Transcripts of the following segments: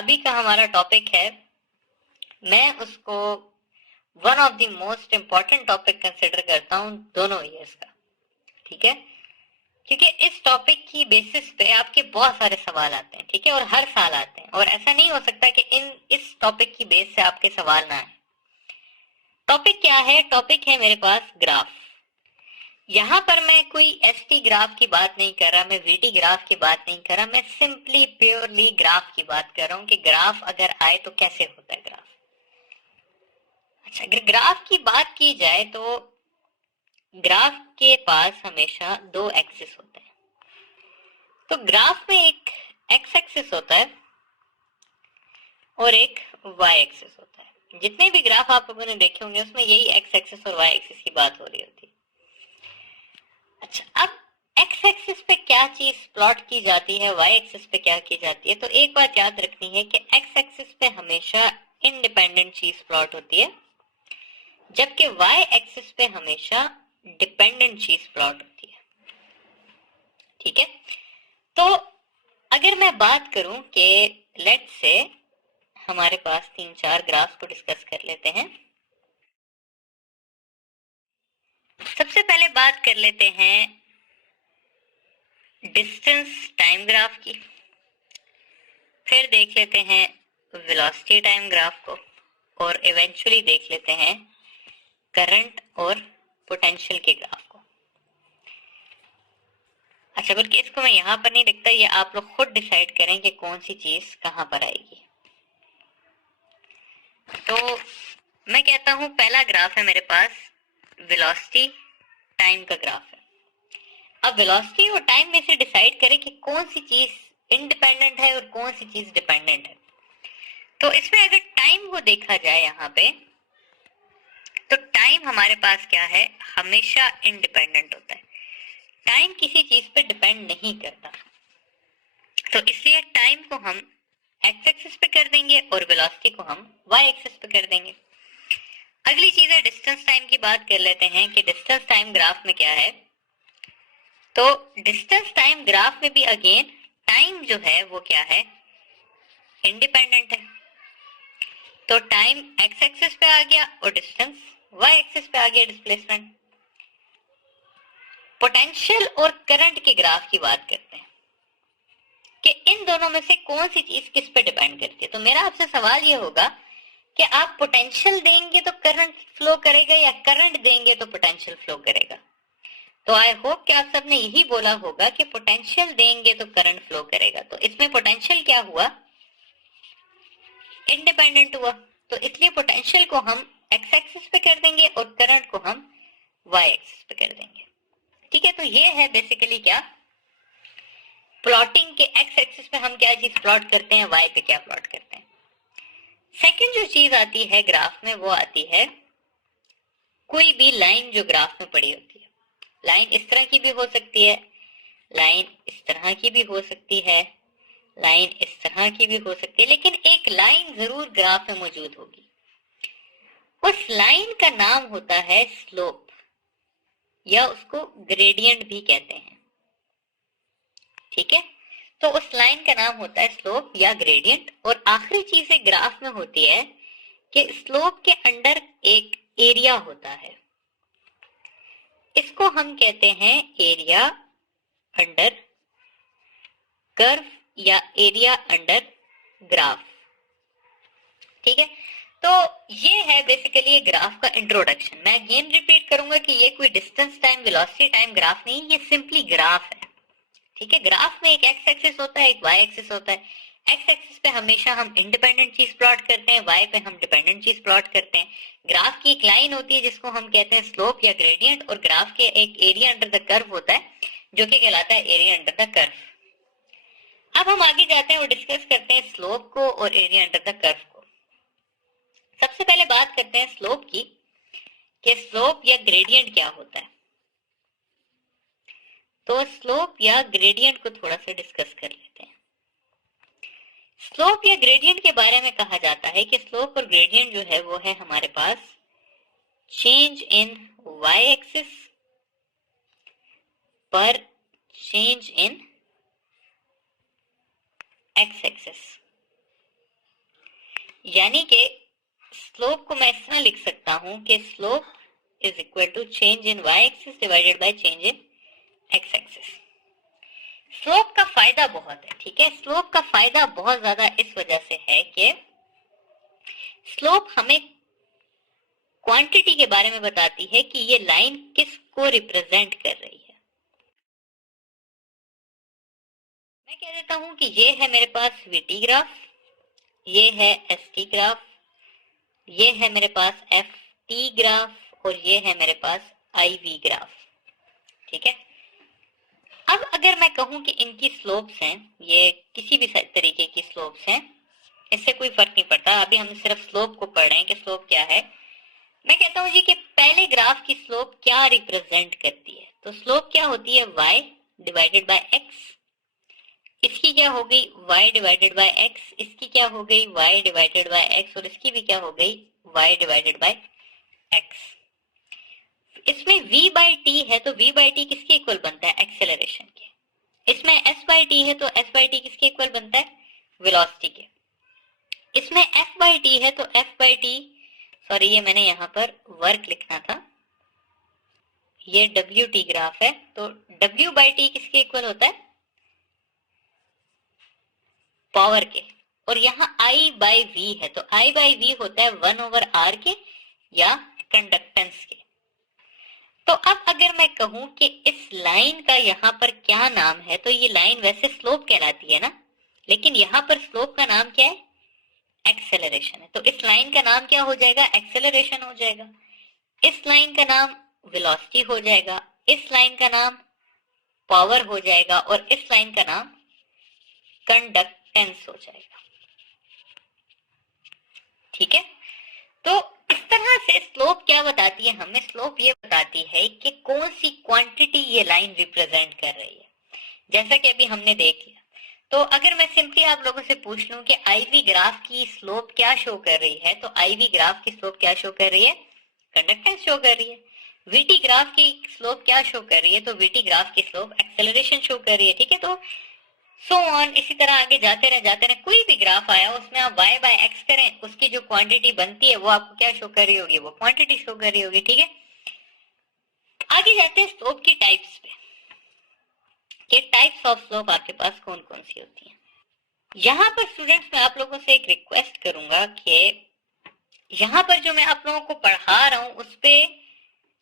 अभी का हमारा टॉपिक है, मैं उसको one of the most important topic consider करता हूँ दोनों ईयर्स का। ठीक है, क्योंकि इस टॉपिक की बेसिस पे आपके बहुत सारे सवाल आते हैं। ठीक है, और हर साल आते हैं, और ऐसा नहीं हो सकता कि इस टॉपिक की बेस से आपके सवाल ना आए। टॉपिक क्या है? टॉपिक है मेरे पास ग्राफ। यहाँ पर मैं कोई एसटी ग्राफ की बात नहीं कर रहा, मैं वीटी ग्राफ की बात नहीं कर रहा, मैं सिंपली प्योरली ग्राफ की बात कर रहा हूँ कि ग्राफ अगर आए तो कैसे होता है ग्राफ। अच्छा, अगर ग्राफ की बात की जाए तो ग्राफ के पास हमेशा दो एक्सिस होते हैं। तो ग्राफ में एक एक्स एक्सिस होता है और एक वाई एक्सिस होता है। जितने भी ग्राफ आप लोगों ने देखे होंगे उसमें यही एक्स एक्सिस और वाई एक्सिस की बात हो रही होती है। अच्छा, अब एक्स एक्सिस पे क्या चीज प्लॉट की जाती है, वाई एक्सिस पे क्या की जाती है? तो एक बात याद रखनी है कि एक्स एक्सिस पे हमेशा इंडिपेंडेंट चीज प्लॉट होती है, जबकि वाई एक्सिस पे हमेशा डिपेंडेंट चीज प्लॉट होती है। ठीक है, तो अगर मैं बात करूं कि लेट्स से हमारे पास 3-4 ग्राफ को डिस्कस कर लेते हैं। सबसे पहले बात कर लेते हैं डिस्टेंस टाइम ग्राफ की, फिर देख लेते हैं वेलोसिटी टाइम ग्राफ को, और इवेंचुअली देख लेते हैं करंट और पोटेंशियल के ग्राफ को। अच्छा, बल्कि इसको मैं यहां पर नहीं लिखता, ये आप लोग खुद डिसाइड करें कि कौन सी चीज कहां पर आएगी। तो मैं कहता हूं पहला ग्राफ है मेरे पास वेलोसिटी टाइम का ग्राफ है। अब वेलोसिटी और टाइम में से डिसाइड करें कि कौन सी चीज इंडिपेंडेंट है और कौन सी चीज डिपेंडेंट है। तो इसमें अगर टाइम को देखा जाए यहाँ पे, तो टाइम हमारे पास क्या है, हमेशा इंडिपेंडेंट होता है। टाइम किसी चीज पे डिपेंड नहीं करता, तो इसलिए टाइम को हम एक्स एक्सिस पे कर देंगे और वेलोसिटी को हम वाई एक्सिस पे कर देंगे। अगली चीज है डिस्टेंस टाइम की बात कर लेते हैं कि डिस्टेंस टाइम ग्राफ में क्या है। तो डिस्टेंस टाइम ग्राफ में भी अगेन टाइम जो है वो क्या है, इंडिपेंडेंट है। तो टाइम एक्स एक्सिस पे आ गया और डिस्टेंस वाई एक्सिस पे आ गया, डिस्प्लेसमेंट। पोटेंशियल और करंट के ग्राफ की बात करते हैं कि इन दोनों में से कौन सी चीज किस पे डिपेंड करती है। तो मेरा आपसे सवाल ये होगा कि आप पोटेंशियल देंगे तो करंट फ्लो करेगा या करंट देंगे तो पोटेंशियल फ्लो करेगा? तो आई होप कि आप सबने यही बोला होगा कि पोटेंशियल देंगे तो करंट फ्लो करेगा। तो इसमें पोटेंशियल क्या हुआ, इंडिपेंडेंट हुआ, तो इसलिए पोटेंशियल को हम एक्स एक्सिस पे कर देंगे और करंट को हम वाई एक्सिस पे कर देंगे। ठीक है, तो ये है बेसिकली क्या प्लॉटिंग के, एक्स एक्सिस पे हम क्या चीज प्लॉट करते हैं, वाई पे क्या प्लॉट करते हैं। सेकंड जो चीज आती है ग्राफ में वो आती है कोई भी लाइन जो ग्राफ में पड़ी होती है। लाइन इस तरह की भी हो सकती है, लाइन इस तरह की भी हो सकती है, लाइन इस तरह की भी हो सकती है, लेकिन एक लाइन जरूर ग्राफ में मौजूद होगी। उस लाइन का नाम होता है स्लोप, या उसको ग्रेडियंट भी कहते हैं। ठीक है, तो उस लाइन का नाम होता है स्लोप या ग्रेडियंट। और आखिरी चीज एक ग्राफ में होती है कि स्लोप के अंडर एक एरिया होता है, इसको हम कहते हैं एरिया अंडर कर्व या एरिया अंडर ग्राफ। ठीक है, तो ये है बेसिकली ग्राफ का इंट्रोडक्शन। मैं अगेन रिपीट करूंगा कि ये कोई distance time velocity time graph नहीं, ये सिंपली ग्राफ है। ठीक है, ग्राफ में एक एक्स एक्सिस होता है, एक वाई एक्सिस होता है। एक्स एक्सिस पे हमेशा हम इंडिपेंडेंट चीज प्लॉट करते हैं, वाई पे हम डिपेंडेंट चीज प्लॉट करते हैं। ग्राफ की एक लाइन होती है जिसको हम कहते हैं स्लोप या ग्रेडियंट, और ग्राफ के एक एरिया अंडर द कर्व होता है जो कि कहलाता है एरिया अंडर द कर्व। अब हम आगे जाते हैं और डिस्कस करते हैं स्लोप को और एरिया अंडर द कर्व को। सबसे पहले बात करते हैं स्लोप की कि स्लोप या ग्रेडियंट क्या होता है। तो स्लोप या ग्रेडियंट को थोड़ा सा डिस्कस कर लेते हैं। स्लोप या ग्रेडियंट के बारे में कहा जाता है कि स्लोप और ग्रेडियंट जो है वो है हमारे पास चेंज इन वाई एक्सिस पर चेंज इन एक्स एक्सिस। यानी कि स्लोप को मैं इस तरह लिख सकता हूं कि slope is equal to change in y axis divided by change in x axis. Slope का फायदा बहुत है, ठीक है। स्लोप का फायदा बहुत ज्यादा इस वजह से है कि स्लोप हमें क्वांटिटी के बारे में बताती है कि ये लाइन किसको रिप्रेजेंट कर रही है। मैं कह देता हूं कि ये है मेरे पास वीटी ग्राफ, ये है एसटी ग्राफ, ये है मेरे पास एफ टी ग्राफ और ये है मेरे पास आई वी ग्राफ, ठीक है। अब अगर मैं कहूं कि इनकी स्लोप्स हैं, ये किसी भी तरीके की स्लोप्स हैं, इससे कोई फर्क नहीं पड़ता, अभी हम सिर्फ स्लोप को पढ़ रहे हैं कि स्लोप क्या है। मैं कहता हूं जी कि पहले ग्राफ की स्लोप क्या रिप्रेजेंट करती है, तो स्लोप क्या होती है y डिवाइडेड बाय x, इसकी क्या हो गई y डिवाइडेड बाय x, इसकी क्या हो गई y डिवाइडेड बाय x और इसकी भी क्या हो गई y डिवाइडेड बाय x। इसमें v बाई टी है तो v बाई टी किसके इक्वल बनता है, एक्सेलरेशन के। इसमें s बाई टी है तो s बाई टी किसके इक्वल बनता है, वेलोसिटी के। इसमें f बाई टी है तो f बाई टी, सॉरी ये मैंने यहां पर वर्क लिखना था, ये डब्ल्यू टी ग्राफ है तो w बाई टी किसके इक्वल होता है, पावर के। और यहाँ I बाई वी है तो I बाई वी होता है 1/r के या कंडक्टेंस के। तो अब अगर मैं कहूं कि इस लाइन का यहाँ पर क्या नाम है, तो ये लाइन वैसे स्लोप कहलाती है ना, लेकिन यहाँ पर स्लोप का नाम क्या है, एक्सेलरेशन है। तो इस लाइन का नाम क्या हो जाएगा, एक्सेलरेशन हो जाएगा। इस लाइन का नाम वेलोसिटी हो जाएगा, इस लाइन का नाम पावर हो जाएगा और इस लाइन का नाम कंडक्टेंस हो जाएगा, ठीक है। तो इस तरह से स्लोप क्या बताती है हमें, स्लोप ये बताती है कि कौन सी क्वांटिटी ये लाइन रिप्रेजेंट कर रही है, जैसा कि अभी हमने देख लिया। तो अगर मैं सिंपली आप लोगों से पूछ लूं कि आईवी ग्राफ की स्लोप क्या शो कर रही है, तो आईवी ग्राफ की स्लोप क्या शो कर रही है, कंडक्टेंस शो कर रही है। वीटी ग्राफ की स्लोप क्या शो कर रही है, तो वीटी ग्राफ की स्लोप एक्सेलरेशन शो कर रही है, ठीक है। तो सो ऑन, इसी तरह आगे जाते रहे, कोई भी ग्राफ आया उसमें आप y बाय एक्स करें, उसकी जो क्वांटिटी बनती है वो आपको क्या शो कर रही होगी, वो क्वांटिटी शो कर रही होगी, ठीक है। आगे जाते हैं स्लोप की टाइप्स पे, कि टाइप्स ऑफ स्लोप आपके पास कौन कौन सी होती हैं। यहाँ पर स्टूडेंट्स मैं आप लोगों से एक रिक्वेस्ट करूंगा कि यहाँ पर जो मैं आप लोगों को पढ़ा रहा हूँ उस पे,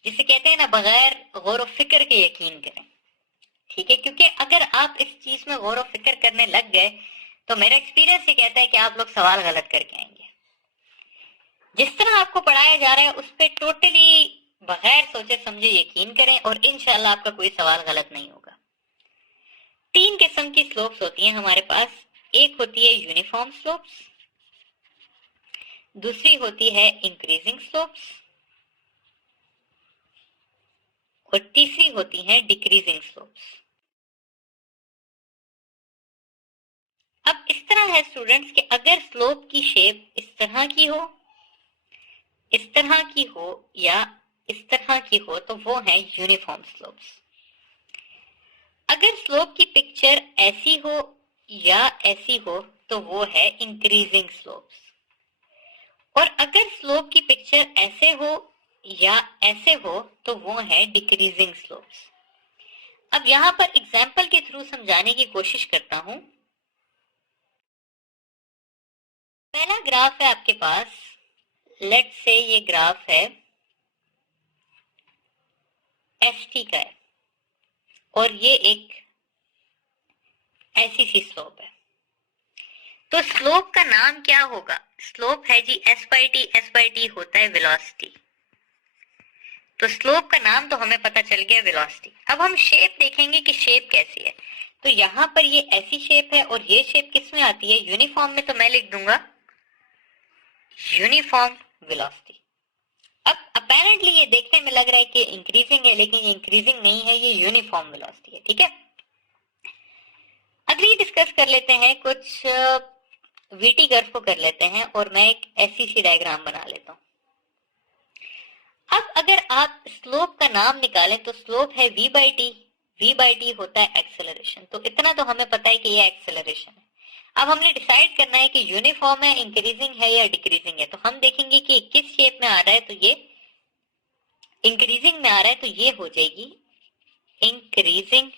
जिसे कहते हैं ना, बगैर गौर व फिक्र के यकीन करें, ठीक है। क्योंकि अगर आप इस चीज में गौर व फिक्र करने लग गए तो मेरा एक्सपीरियंस ये कहता है कि आप लोग सवाल गलत करके आएंगे। जिस तरह आपको पढ़ाया जा रहा है उस पर टोटली बगैर सोचे समझे यकीन करें और इंशाल्लाह आपका कोई सवाल गलत नहीं होगा। 3 किस्म की स्लोप्स होती हैं हमारे पास, एक होती है यूनिफॉर्म स्लोप्स, दूसरी होती है इंक्रीजिंग स्लोप्स और तीसरी होती है डिक्रीजिंग स्लोप्स। अब इस तरह है स्टूडेंट्स कि अगर स्लोप की शेप इस तरह की हो, इस तरह की हो या इस तरह की हो तो वो है यूनिफॉर्म स्लोप्स। अगर स्लोप की पिक्चर ऐसी हो या ऐसी हो तो वो है इंक्रीजिंग स्लोप्स, और अगर स्लोप की पिक्चर ऐसे हो या ऐसे हो तो वो है डिक्रीजिंग स्लोप्स। अब यहां पर एग्जाम्पल के थ्रू समझाने की कोशिश करता हूं। पहला ग्राफ है आपके पास, लेट्स से ये ग्राफ है एसटी का है और ये एक ऐसी सी स्लोप है, तो स्लोप का नाम क्या होगा, स्लोप है G S by T, S by T होता है वेलोसिटी, तो स्लोप का नाम तो हमें पता चल गया वेलोसिटी। अब हम शेप देखेंगे कि शेप कैसी है, तो यहां पर ये ऐसी शेप है और ये शेप किस में आती है, यूनिफॉर्म में, तो मैं लिख दूंगा यूनिफॉर्म वेलोसिटी। अब अपेरेंटली ये देखने में लग रहा है कि इंक्रीजिंग है, लेकिन ये इंक्रीजिंग नहीं है, ये यूनिफॉर्म वेलोसिटी है, ठीक है। अगली डिस्कस कर लेते हैं कुछ वीटी कर्व को कर लेते हैं और मैं एक ऐसी सी डायग्राम बना लेता हूं। अब अगर आप स्लोप का नाम निकालें तो स्लोप है v by T, v by T होता है एक्सेलरेशन, तो इतना तो हमें पता है कि ये एक्सेलरेशन है। अब हमने डिसाइड करना है कि यूनिफॉर्म है, इंक्रीजिंग है या डिक्रीजिंग है। तो हम देखेंगे कि किस शेप में आ रहा है, तो ये इंक्रीजिंग में आ रहा है, तो ये हो जाएगी इंक्रीजिंग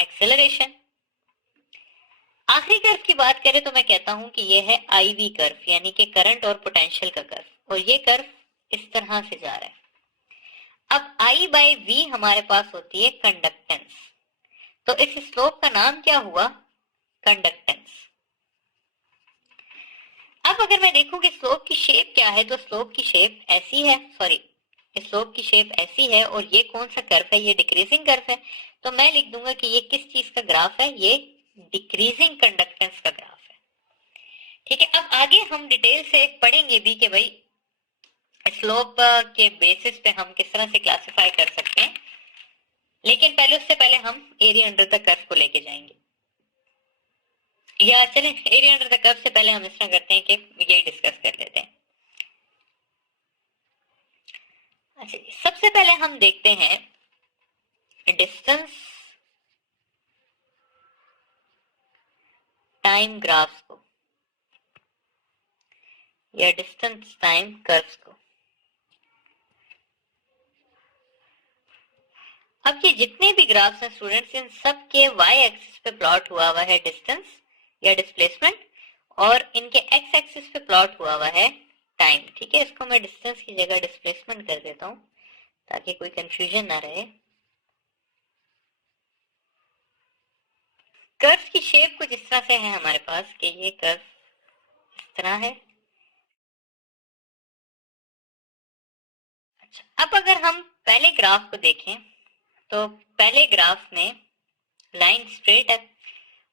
एक्सेलरेशन। आखिरी कर्व की बात करें तो मैं कहता हूं कि ये है IV कर्व, यानी कि करंट और पोटेंशियल का कर्व, और ये कर्व इस तरह से जा रहा है। अब I/V हमारे पास होती है कंडक्टेंस, तो इस स्लोप का नाम क्या हुआ, कंडक्टेंस। अब अगर मैं देखूं कि स्लोप की शेप क्या है, तो स्लोप की शेप ऐसी है, स्लोप की शेप ऐसी है, और ये कौन सा कर्व है, ये डिक्रीजिंग कर्व है। तो मैं लिख दूंगा कि ये किस चीज का ग्राफ है, ये डिक्रीजिंग कंडक्टेंस का ग्राफ है। ठीक है, अब आगे हम डिटेल से पढ़ेंगे भी कि भाई स्लोप के बेसिस पे हम किस तरह से क्लासिफाई कर सकते हैं, लेकिन पहले उससे पहले हम एरिया अंडर द कर्व को लेके जाएंगे। या चलें एरिया अंडर द कर्व से पहले हम इस तरह करते हैं कि ये डिस्कस कर लेते हैं। अच्छा, सबसे पहले हम देखते हैं डिस्टेंस टाइम ग्राफ्स को या डिस्टेंस टाइम कर्व्स को। अब ये जितने भी ग्राफ्स हैं स्टूडेंट्स, इन सब के y एक्सिस पे प्लॉट हुआ हुआ है डिस्टेंस या डिस्प्लेसमेंट, और इनके x एक्सिस पे प्लॉट हुआ हुआ है टाइम। ठीक है, इसको मैं डिस्टेंस की जगह डिस्प्लेसमेंट कर देता हूं ताकि कोई कंफ्यूजन ना रहे। कर्व की शेप कुछ इस तरह से है हमारे पास कि ये कर्व इस तरह है। अच्छा, अब अगर हम पहले ग्राफ को देखें तो पहले ग्राफ में लाइन स्ट्रेट है,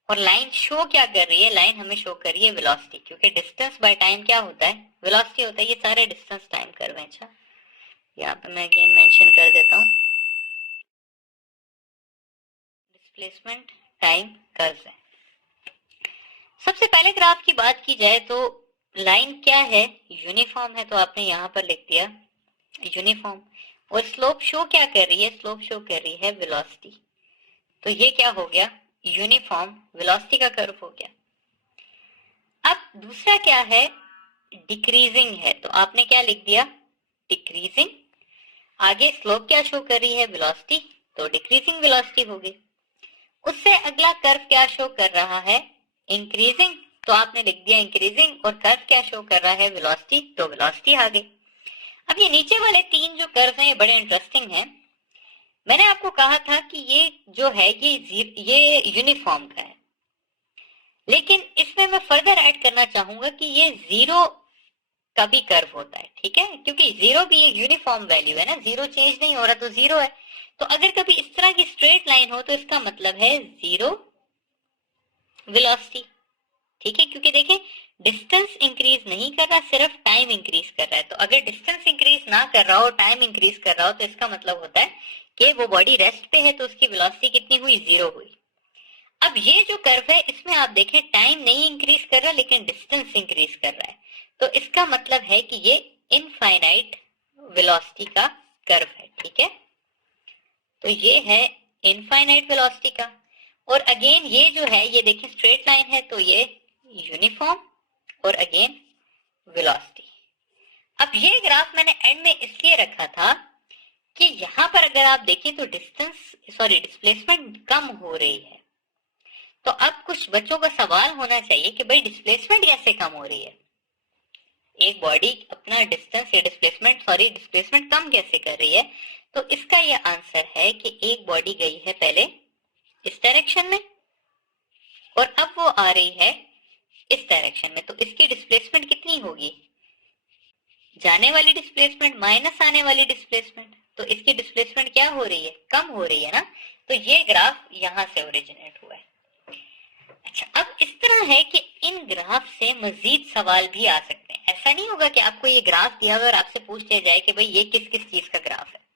और लाइन शो क्या कर रही है, लाइन हमें शो कर रही है वेलोसिटी, क्योंकि डिस्टेंस बाय टाइम क्या होता है, वेलोसिटी होता है। ये सारे डिस्टेंस टाइम कर्व हैं। अच्छा, यहाँ पे मैं अगेन मेंशन कर देता हूँ, डिस्प्लेसमेंट टाइम कर्व है। सबसे पहले ग्राफ की बात की जाए तो लाइन क्या है, यूनिफॉर्म है, तो आपने यहाँ पर लिख दिया यूनिफॉर्म। और स्लोप शो क्या कर रही है, स्लोप शो कर रही है वेलोसिटी, तो ये क्या हो गया, यूनिफॉर्म वेलोसिटी का कर्व हो गया। अब दूसरा क्या है, डिक्रीजिंग है, तो आपने क्या लिख दिया, डिक्रीजिंग। आगे स्लोप क्या शो कर रही है, वेलोसिटी, तो डिक्रीजिंग वेलोसिटी होगी। उससे अगला कर्व क्या शो कर रहा है, इंक्रीजिंग, तो आपने लिख दिया इंक्रीजिंग। और कर्व क्या शो कर रहा है, वेलोसिटी, तो वेलोसिटी आ गई। अब ये नीचे वाले तीन जो कर्व हैं ये बड़े इंटरेस्टिंग हैं। मैंने आपको कहा था कि ये जो है ये यूनिफॉर्म का है, लेकिन इसमें मैं फर्दर ऐड करना चाहूंगा कि ये जीरो का भी कर्व होता है। ठीक है, क्योंकि जीरो भी एक यूनिफॉर्म वैल्यू है ना, जीरो चेंज नहीं हो रहा तो जीरो है। तो अगर कभी इस तरह की स्ट्रेट लाइन हो तो इसका मतलब है जीरो वेलोसिटी। ठीक है, क्योंकि देखें डिस्टेंस इंक्रीज नहीं कर रहा, सिर्फ टाइम इंक्रीज कर रहा है। तो अगर डिस्टेंस इंक्रीज ना कर रहा हो, टाइम इंक्रीज कर रहा हो, तो इसका मतलब होता है कि वो बॉडी रेस्ट पे है, तो उसकी वेलोसिटी कितनी हुई, जीरो हुई। अब ये जो कर्व है इसमें आप देखें टाइम नहीं इंक्रीज कर रहा लेकिन डिस्टेंस इंक्रीज कर रहा है, तो इसका मतलब है कि ये इनफाइनाइट वेलोसिटी का कर्व है। ठीक है, तो ये है इनफाइनाइट वेलोसिटी का। और अगेन ये जो है ये देखिए स्ट्रेट लाइन है, तो ये यूनिफॉर्म और अगेन वेलोसिटी। अब ये ग्राफ मैंने एंड में इसलिए रखा था कि यहां पर अगर आप देखें तो डिस्प्लेसमेंट कम हो रही है। तो अब कुछ बच्चों का सवाल होना चाहिए कि भाई डिस्प्लेसमेंट कैसे कम हो रही है, एक बॉडी अपना डिस्प्लेसमेंट कम कैसे कर रही है। तो इसका ये आंसर है कि एक बॉडी गई है पहले इस डायरेक्शन में और अब वो आ रही है इस डायरेक्शन में, तो इसकी डिस्प्लेसमेंट कितनी होगी, जाने वाली डिस्प्लेसमेंट माइनस आने वाली डिस्प्लेसमेंट, तो इसकी डिस्प्लेसमेंट क्या हो रही है, कम हो रही है ना। तो ये ग्राफ यहां से ओरिजिनेट हुआ है। अच्छा, अब इस तरह है कि इन ग्राफ से मजीद सवाल भी आ सकते हैं। ऐसा नहीं होगा कि आपको ये ग्राफ दिया हुआ और आपसे पूछ लिया जाए कि भाई ये किस किस चीज का ग्राफ है।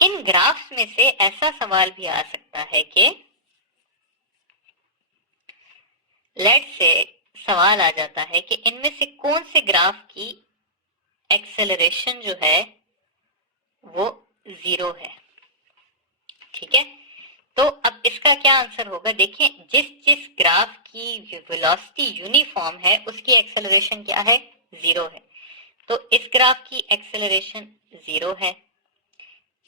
इन ग्राफ्स में से ऐसा सवाल भी आ सकता है कि लेट से सवाल आ जाता है कि इनमें से कौन से ग्राफ की एक्सेलरेशन जो है वो जीरो है। ठीक है, तो अब इसका क्या आंसर होगा, देखिए जिस जिस ग्राफ की वेलोसिटी यूनिफॉर्म है उसकी एक्सेलरेशन क्या है, 0 है। तो इस ग्राफ की एक्सेलरेशन 0 है,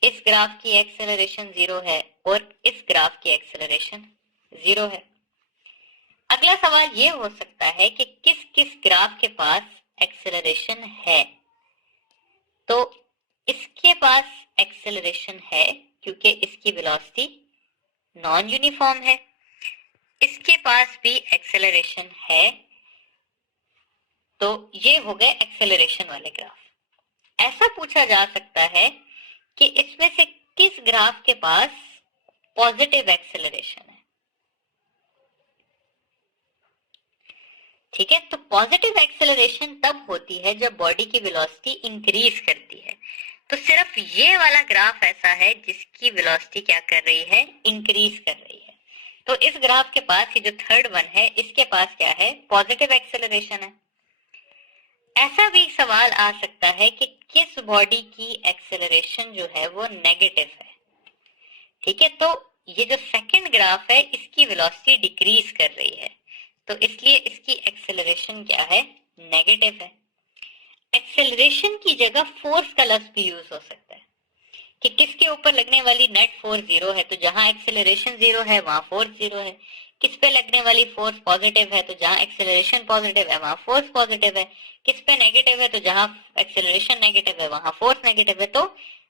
इस ग्राफ की एक्सेलरेशन 0 है और इस ग्राफ की एक्सेलरेशन 0 है। अगला सवाल ये हो सकता है कि किस किस ग्राफ के पास एक्सेलरेशन है। तो इसके पास एक्सेलरेशन है क्योंकि इसकी वेलोसिटी नॉन यूनिफॉर्म है, इसके पास भी एक्सेलरेशन है, तो ये हो गए एक्सेलरेशन वाले ग्राफ। ऐसा पूछा जा सकता है कि इसमें से किस ग्राफ के पास पॉजिटिव एक्सेलरेशन है। ठीक है, तो पॉजिटिव एक्सेलरेशन तब होती है जब बॉडी की वेलोसिटी इंक्रीज करती है। तो सिर्फ ये वाला ग्राफ ऐसा है जिसकी वेलोसिटी क्या कर रही है, इंक्रीज कर रही है। तो इस ग्राफ के पास ये जो थर्ड वन है इसके पास क्या है, पॉजिटिव एक्सेलरेशन है। ऐसा भी सवाल आ सकता है कि किस बॉडी की एक्सेलरेशन जो है वो नेगेटिव है। ठीक है, तो ये जो सेकंड ग्राफ है इसकी वेलोसिटी डिक्रीज कर रही है, तो इसलिए इसकी एक्सेलरेशन क्या है, नेगेटिव है। एक्सेलरेशन की जगह फोर्स का लफ्ज भी यूज हो सकता है कि किसके ऊपर लगने वाली नेट फोर्स 0 है, तो जहां एक्सेलरेशन 0 है वहां फोर्स 0 है। किस पे लगने वाली फोर्स पॉजिटिव है, तो जहां एक्सेलरेशन पॉजिटिव है वहां फोर्स पॉजिटिव है। किस पे नेगेटिव है, तो जहां एक्सेलरेशन नेगेटिव है वहां फोर्स नेगेटिव है। तो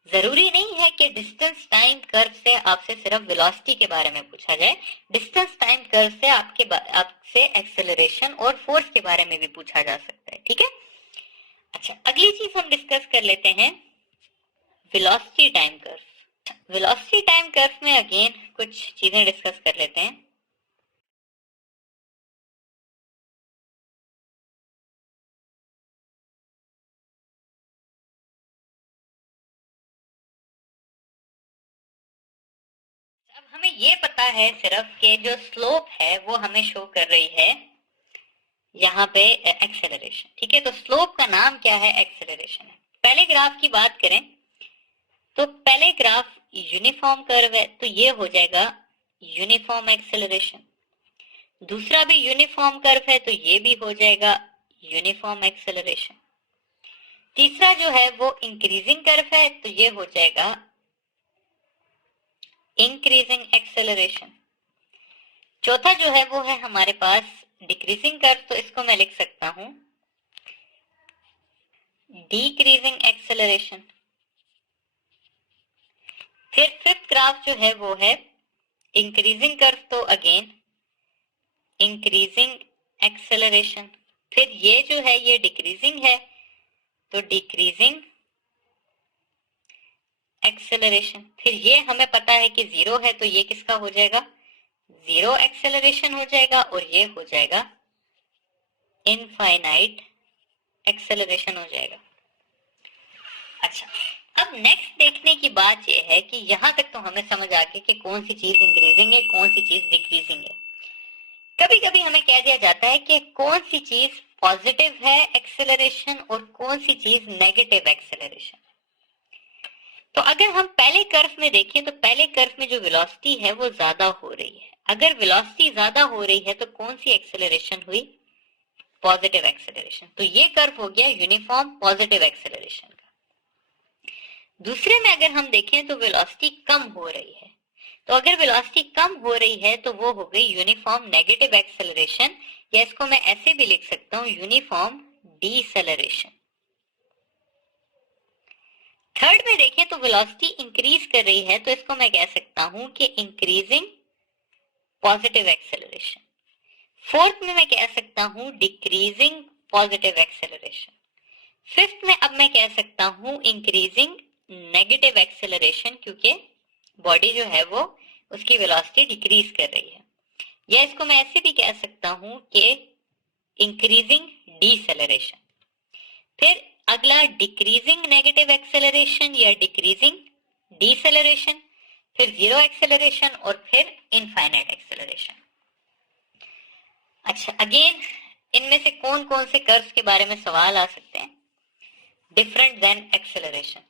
जरूरी नहीं है कि डिस्टेंस टाइम कर्व से आपसे सिर्फ वेलोसिटी के बारे में पूछा जाए, डिस्टेंस टाइम कर्व से आपसे एक्सेलरेशन और फोर्स के बारे में भी पूछा जा सकता है। ठीक है, अच्छा अगली चीज हम डिस्कस कर लेते हैं velocity time curve. Velocity time curve में अगेन कुछ चीजें डिस्कस कर लेते हैं। अब हमें ये पता है सिर्फ कि जो स्लोप है वो हमें शो कर रही है यहाँ पे एक्सेलरेशन। ठीक है, तो स्लोप का नाम क्या है, एक्सेलरेशन है। पहले ग्राफ की बात करें तो पहले ग्राफ यूनिफॉर्म कर्व है, तो ये हो जाएगा यूनिफॉर्म एक्सेलरेशन। दूसरा भी यूनिफॉर्म कर्व है तो ये भी हो जाएगा यूनिफॉर्म एक्सेलरेशन। तीसरा जो है वो इंक्रीजिंग कर्व है तो ये हो जाएगा इंक्रीजिंग एक्सेलरेशन। चौथा जो है वो है हमारे पास डिक्रीजिंग कर्व, तो इसको मैं लिख सकता हूं डिक्रीजिंग एक्सेलरेशन। फिर फिफ्थ ग्राफ जो है वो है इंक्रीजिंग कर्व, तो अगेन इंक्रीजिंग एक्सेलरेशन। फिर ये जो है ये डिक्रीजिंग है तो डिक्रीजिंग एक्सेलरेशन। फिर ये हमें पता है कि 0 है तो ये किसका हो जाएगा, 0 एक्सेलरेशन हो जाएगा, और ये हो जाएगा इनफाइनाइट एक्सेलरेशन हो जाएगा। अच्छा, अब नेक्स्ट देखने की बात यह है कि यहां तक तो हमें समझ आ गई कि कौन सी चीज इंक्रीजिंग है कौन सी चीज डिक्रीजिंग है। कभी कभी हमें कह दिया जाता है कि कौन सी चीज पॉजिटिव है एक्सेलरेशन और कौन सी चीज नेगेटिव एक्सेलरेशन। तो अगर हम पहले कर्व में देखें तो पहले कर्व में जो वेलोसिटी है वो ज्यादा हो रही है। अगर वेलोसिटी ज्यादा हो रही है तो कौन सी एक्सेलरेशन हुई, पॉजिटिव एक्सेलरेशन। तो ये कर्व हो गया यूनिफॉर्म पॉजिटिव एक्सेलरेशन का। दूसरे में अगर हम देखें तो वेलोसिटी कम हो रही है, तो अगर वेलोसिटी कम हो रही है तो वो हो गई यूनिफॉर्म नेगेटिव एक्सेलरेशन, या इसको मैं ऐसे भी लिख सकता हूं यूनिफॉर्म डीसेलरेशन। थर्ड में देखें तो वेलोसिटी इंक्रीज कर रही है तो इसको मैं कह सकता हूं कि इंक्रीजिंग पॉजिटिव एक्सेलरेशन। फोर्थ में मैं कह सकता हूं डिक्रीजिंग पॉजिटिव एक्सेलरेशन। फिफ्थ में अब मैं कह सकता हूं इंक्रीजिंग नेगेटिव एक्सेलरेशन, क्योंकि बॉडी जो है वो उसकी वेलोसिटी डिक्रीज कर रही है। या इसको मैं ऐसे भी कह सकता हूं कि इंक्रीजिंग डीसेलरेशन। फिर अगला डिक्रीजिंग नेगेटिव एक्सेलरेशन या डिक्रीजिंग डीसेलरेशन, फिर 0 एक्सेलरेशन और फिर इनफाइनाइट एक्सेलरेशन। अच्छा, अगेन इनमें से कौन कौन से कर्व्स के बारे में सवाल आ सकते हैं, डिफरेंट देन एक्सेलरेशन।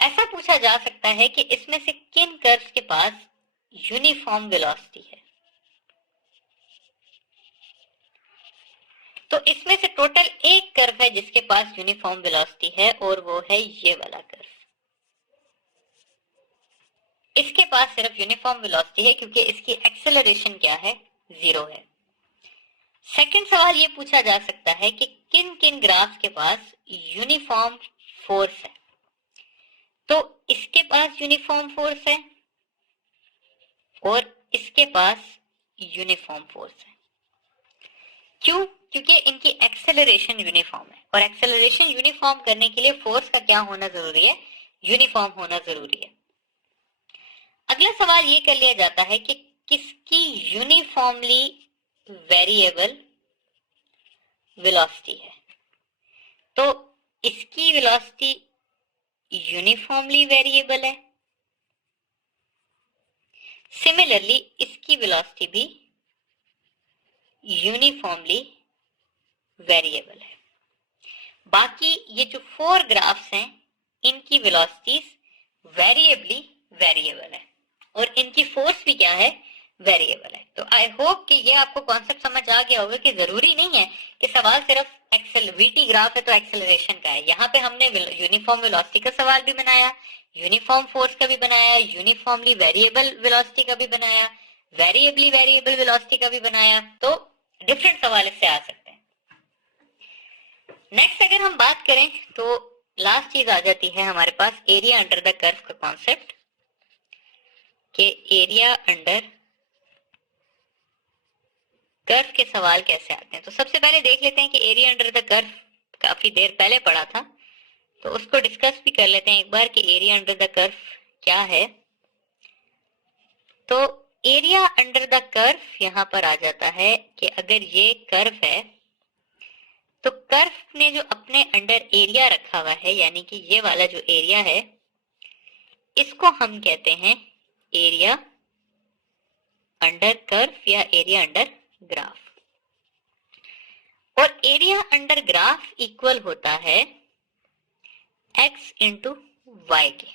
ऐसा पूछा जा सकता है कि इसमें से किन कर्व्स के पास यूनिफॉर्म वेलोसिटी है। तो इसमें से टोटल एक कर्व है जिसके पास यूनिफॉर्म वेलोसिटी है और वो है ये वाला कर्व। इसके पास सिर्फ यूनिफॉर्म वेलोसिटी है क्योंकि इसकी एक्सेलरेशन क्या है, 0 है। सेकंड सवाल ये पूछा जा सकता है कि किन किन ग्राफ्स के पास यूनिफॉर्म फोर्स है। तो इसके पास यूनिफॉर्म फोर्स है और इसके पास यूनिफॉर्म फोर्स है। क्यों? क्योंकि इनकी एक्सेलरेशन यूनिफॉर्म है और एक्सेलरेशन यूनिफॉर्म करने के लिए फोर्स का क्या होना जरूरी है, यूनिफॉर्म होना जरूरी है। अगला सवाल ये कर लिया जाता है कि किसकी यूनिफॉर्मली वेरिएबल वेलोसिटी है। तो इसकी वेलोसिटी यूनिफॉर्मली वेरिएबल है, सिमिलरली इसकी वेलोसिटी भी यूनिफॉर्मली वेरिएबल है। बाकी ये जो 4 ग्राफ्स हैं इनकी वेलोसिटीज वेरिएबली वेरिएबल है और इनकी फोर्स भी क्या है, वेरिएबल है। तो आई होप कि ये आपको कॉन्सेप्ट समझ आ गया होगा कि जरूरी नहीं है कि सवाल सिर्फ वीटी ग्राफ है तो एक्सेलरेशन का है। यहाँ पे हमने यूनिफॉर्म वेलोसिटी का सवाल भी बनाया, यूनिफॉर्म फोर्स का भी बनाया, यूनिफॉर्मली वेरिएबल वेलोसिटी का भी बनाया, वेरिएबली वेरिएबल वेलोसिटी का भी बनाया। तो डिफरेंट सवाल इससे आ सकते हैं। नेक्स्ट अगर हम बात करें तो लास्ट चीज आ जाती है हमारे पास एरिया अंडर द कर्व का कॉन्सेप्ट, कि एरिया अंडर कर्व के सवाल कैसे आते हैं। तो सबसे पहले देख लेते हैं कि एरिया अंडर द कर्व काफी देर पहले पढ़ा था, तो उसको डिस्कस भी कर लेते हैं एक बार कि एरिया अंडर द कर्व क्या है। तो एरिया अंडर द कर्व यहां पर आ जाता है कि अगर ये कर्व है तो कर्व ने जो अपने अंडर एरिया रखा हुआ है, यानी कि ये वाला जो एरिया है इसको हम कहते हैं एरिया अंडर कर्व या एरिया अंडर ग्राफ। और एरिया अंडर ग्राफ इक्वल होता है x इंटू वाई के।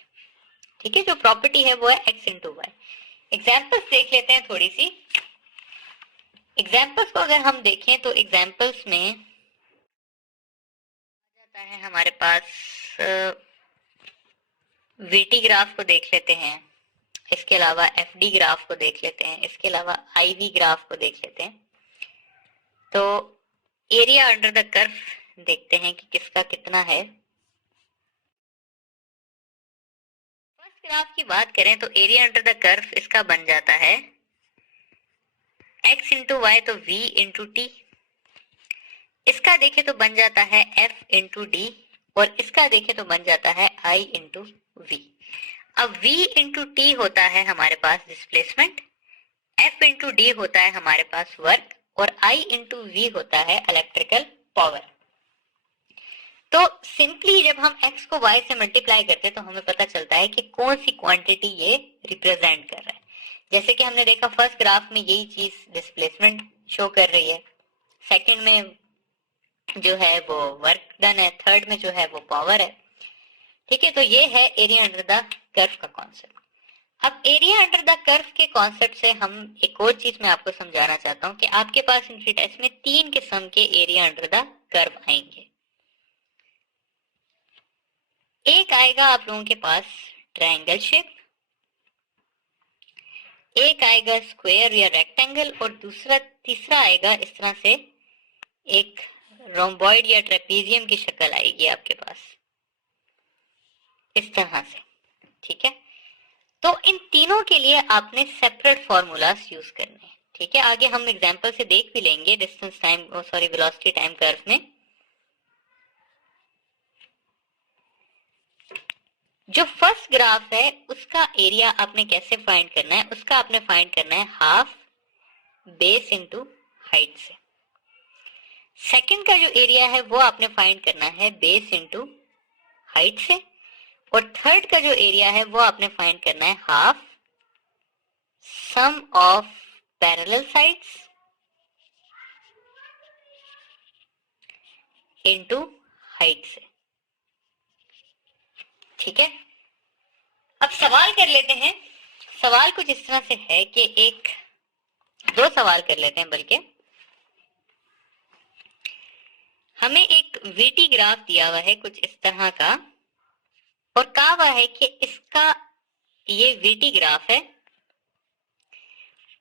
ठीक है, जो प्रॉपर्टी है वो है x इंटू वाई। एग्जाम्पल्स देख लेते हैं थोड़ी सी। एग्जाम्पल्स को अगर हम देखें तो एग्जाम्पल्स में आ जाता है हमारे पास वीटी ग्राफ को देख लेते हैं, इसके अलावा एफडी ग्राफ को देख लेते हैं, इसके अलावा आईवी ग्राफ को देख लेते हैं। तो एरिया अंडर द कर्व देखते हैं कि किसका कितना है। फर्स्ट ग्राफ की बात करें तो एरिया अंडर द कर्व इसका बन जाता है x इंटू वाई तो v इंटू टी। इसका देखे तो बन जाता है f इंटू डी और इसका देखे तो बन जाता है I इंटू वी। अब v इंटू टी होता है हमारे पास डिस्प्लेसमेंट, f इंटू डी होता है हमारे पास वर्क और I इंटू वी होता है इलेक्ट्रिकल पावर। तो सिंपली जब हम x को y से मल्टीप्लाई करते हैं तो हमें पता चलता है कि कौन सी क्वांटिटी ये रिप्रेजेंट कर रहा है। जैसे कि हमने देखा फर्स्ट ग्राफ में यही चीज डिस्प्लेसमेंट शो कर रही है, सेकंड में जो है वो वर्क डन है, थर्ड में जो है वो पावर है। ठीक है, तो ये है एरिया अंडर द कर्व का कॉन्सेप्ट। अब एरिया अंडर द कर्व के कॉन्सेप्ट से हम एक और चीज मैं आपको समझाना चाहता हूं कि आपके पास इनकी टेस्ट में 3 किस्म के एरिया अंडर द कर्व आएंगे। एक आएगा आप लोगों के पास ट्रायंगल शेप, एक आएगा स्क्वायर या रेक्टेंगल और तीसरा आएगा इस तरह से एक रोम्बॉइड या ट्रेपीजियम की शक्ल आएगी आपके पास इस तरह से। ठीक है, तो इन तीनों के लिए आपने सेपरेट फॉर्मूलास यूज करने हैं। ठीक है, आगे हम एग्जांपल से देख भी लेंगे distance time velocity time curve में। जो फर्स्ट ग्राफ है उसका एरिया आपने कैसे फाइंड करना है, उसका आपने फाइंड करना है हाफ बेस इंटू हाइट से। सेकंड का जो एरिया है वो आपने फाइंड करना है बेस इंटू हाइट से और थर्ड का जो एरिया है वो आपने फाइंड करना है half sum of parallel sides into height से। ठीक है, अब सवाल कर लेते हैं। सवाल कुछ इस तरह से है कि दो सवाल कर लेते हैं, बल्कि हमें एक वीटी ग्राफ दिया हुआ है कुछ इस तरह का, और कहा हुआ है कि इसका ये वीटी ग्राफ है,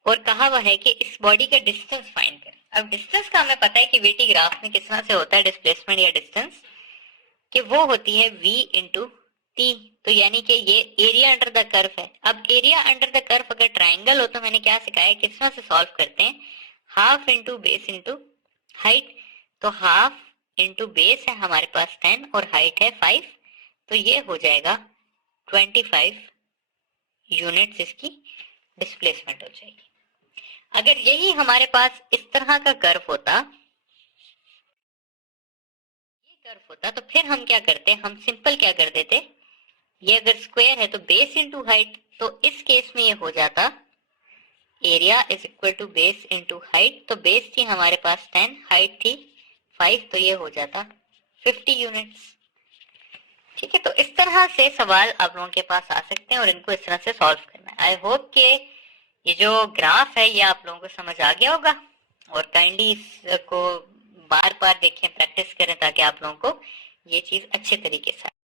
और कहा हुआ है कि इस बॉडी का डिस्टेंस फाइंड करें। अब डिस्टेंस का हमें पता है कि वीटी ग्राफ में किस तरह से होता है डिस्प्लेसमेंट या डिस्टेंस, कि वो होती है v इंटू टी, तो यानी कि ये एरिया अंडर द कर्व है। अब एरिया अंडर द कर्व अगर ट्राइंगल हो तो मैंने क्या सिखाया, किस तरह से सॉल्व करते हैं, half into base into height. तो हाफ इंटू बेस है हमारे पास 10 और हाइट है 5, तो ये हो जाएगा 25 यूनिट्स इसकी डिस्प्लेसमेंट हो जाएगी। अगर यही हमारे पास इस तरह का कर्व होता, ये कर्व होता, तो फिर हम क्या करते, हम सिंपल क्या कर देते, ये अगर स्क्वायर है तो बेस इंटू हाइट, तो इस केस में ये हो जाता area is equal to base into height. तो बेस थी हमारे पास 10, हाइट थी 5, तो ये हो जाता 50 यूनिट्स। ठीक है, तो इस तरह से सवाल आप लोगों के पास आ सकते हैं और इनको इस तरह से सॉल्व करना है। आई होप कि ये जो ग्राफ है ये आप लोगों को समझ आ गया होगा, और काइंडली इसको बार बार देखें, प्रैक्टिस करें, ताकि आप लोगों को ये चीज अच्छे तरीके से